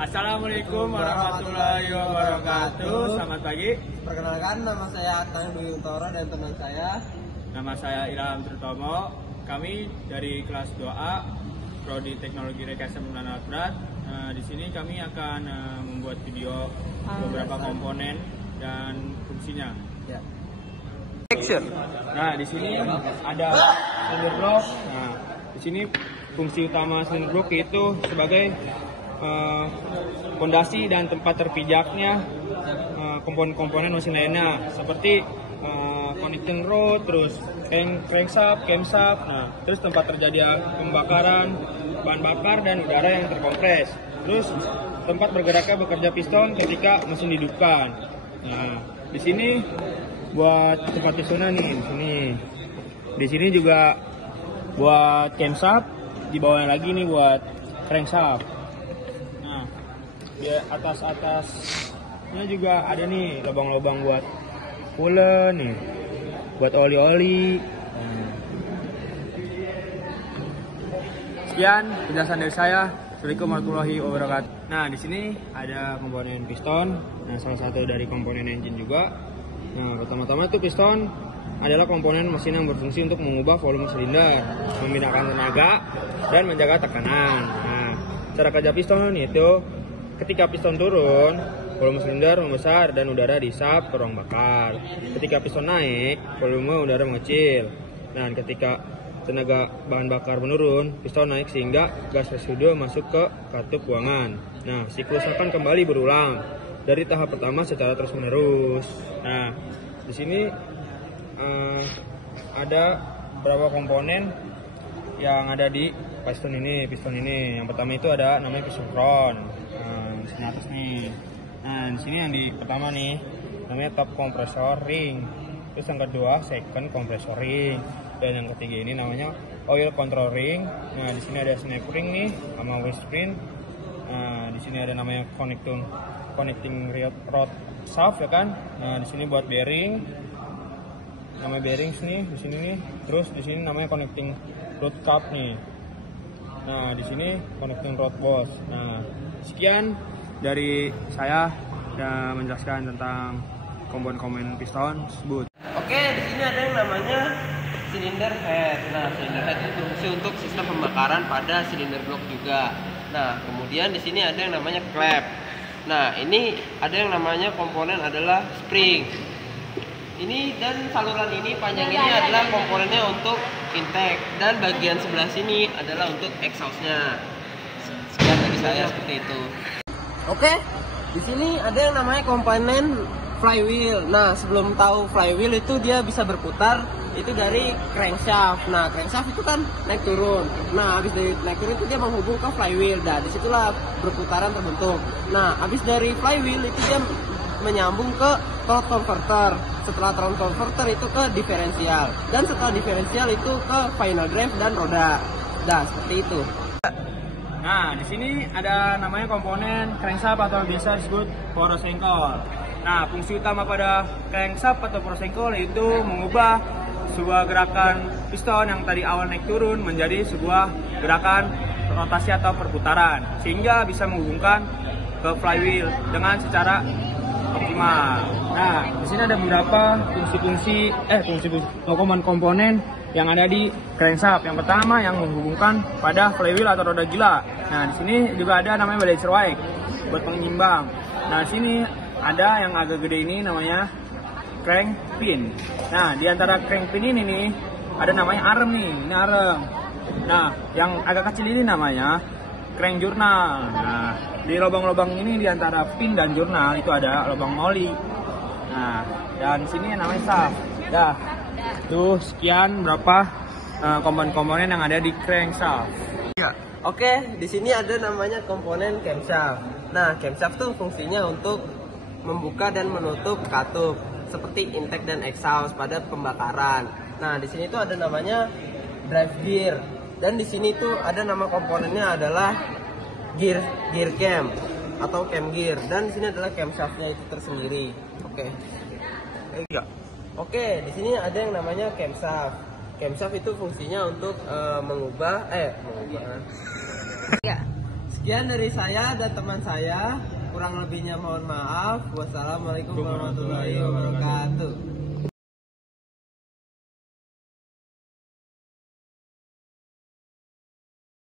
Assalamualaikum warahmatullahi wabarakatuh. Selamat pagi. Perkenalkan, nama saya Aktan Dwi Untoro dan teman saya. Nama saya Ilham Tritomo. Kami dari kelas 2A Prodi Teknologi Rekayasa Penggunaan Alat Berat. Di sini kami akan membuat video beberapa komponen dan fungsinya. Ya. Action. Nah, di sini ada cylinder block. Nah, di sini fungsi utama cylinder block itu sebagai fondasi dan tempat terpijaknya komponen-komponen mesin lainnya seperti connecting rod, terus crankshaft, camshaft. Nah, terus tempat terjadi pembakaran bahan bakar dan udara yang terkompres. Terus tempat bergeraknya bekerja piston ketika mesin dihidupkan. Nah, di sini buat tempat pistonnya nih, di sini. Di sini juga buat camshaft, di bawahnya lagi nih buat crankshaft. Nah, di atas-atasnya juga ada nih lubang-lubang buat coolant nih, buat oli-oli. Sekian penjelasan dari saya. Assalamualaikum warahmatullahi wabarakatuh. Nah, di sini ada komponen piston. Nah, salah satu dari komponen engine juga. Nah, pertama-tama itu piston adalah komponen mesin yang berfungsi untuk mengubah volume silinder, memindahkan tenaga, dan menjaga tekanan. Nah, cara kerja piston itu ketika piston turun, volume silinder membesar dan udara dihisap ke ruang bakar. Ketika piston naik, volume udara mengecil. Dan ketika tenaga bahan bakar menurun, piston naik sehingga gas residu masuk ke katup buangan. Nah, siklus akan kembali berulang dari tahap pertama secara terus-menerus. Nah, di sini ada beberapa komponen yang ada di piston ini. Yang pertama itu ada namanya piston front. Di sini atas nih. Nah, di sini yang di pertama nih namanya top compressor ring. Terus yang kedua second compressor ring. Dan yang ketiga ini namanya oil control ring. Nah, di sini ada snap ring nih sama wheel spring. Nah, di sini ada namanya connecting rod shaft ya kan. Nah, di sini buat bearing. Namanya bearings nih di sini nih. Terus di sini namanya connecting rod cap nih. Nah, di sini connecting rod boss. Nah, sekian dari saya dan menjelaskan tentang komponen piston tersebut. Oke, di sini ada yang namanya cylinder head. Nah, cylinder head itu fungsi untuk sistem pembakaran pada cylinder block juga. Nah, kemudian di sini ada yang namanya clamp. Nah, ini ada yang namanya komponen adalah spring. Ini dan saluran ini panjang ini adalah komponennya untuk intake dan bagian sebelah sini adalah untuk exhaustnya. Sekian dari saya seperti itu. Oke, di sini ada yang namanya komponen flywheel. Nah, sebelum tahu flywheel itu dia bisa berputar itu dari crankshaft. Nah, crankshaft itu kan naik turun. Nah, habis dari naik turun itu dia menghubung ke flywheel. Nah, disitulah berputaran terbentuk. Nah, habis dari flywheel itu dia menyambung ke torque converter. Setelah torque converter itu ke diferensial. Dan setelah diferensial itu ke final drive dan roda. Nah, seperti itu. Nah, di sini ada namanya komponen crankshaft atau biasa disebut poros engkol. Nah, fungsi utama pada crankshaft atau poros engkol itu mengubah sebuah gerakan piston yang tadi awal naik turun menjadi sebuah gerakan rotasi atau perputaran sehingga bisa menghubungkan ke flywheel dengan secara optimal. Nah, di sini ada beberapa fungsi komponen yang ada di crankshaft. Yang pertama yang menghubungkan pada flywheel atau roda gila. Nah, di sini juga ada namanya balancer wire buat penyimbang. Nah, di sini ada yang agak gede ini namanya crank pin. Nah, di antara crank pin ini nih ada namanya arm nih, ini arm. Nah, yang agak kecil ini namanya crank jurnal. Nah, di lubang-lubang ini di antara pin dan jurnal itu ada lubang oli. Nah, dan sini yang namanya shaft. Dah. Tuh sekian berapa komponen-komponen yang ada di crankshaft. Oke, di sini ada namanya komponen camshaft. Nah, camshaft tuh fungsinya untuk membuka dan menutup katup seperti intake dan exhaust pada pembakaran. Nah, di sini tuh ada namanya drive gear dan di sini tuh ada nama komponennya adalah gear cam atau cam gear dan di sini adalah camshaftnya itu tersendiri. Oke, di sini ada yang namanya camshaft. Camshaft itu fungsinya untuk mengubah. Sekian dari saya dan teman saya. Kurang lebihnya mohon maaf. Wassalamualaikum warahmatullahi wabarakatuh.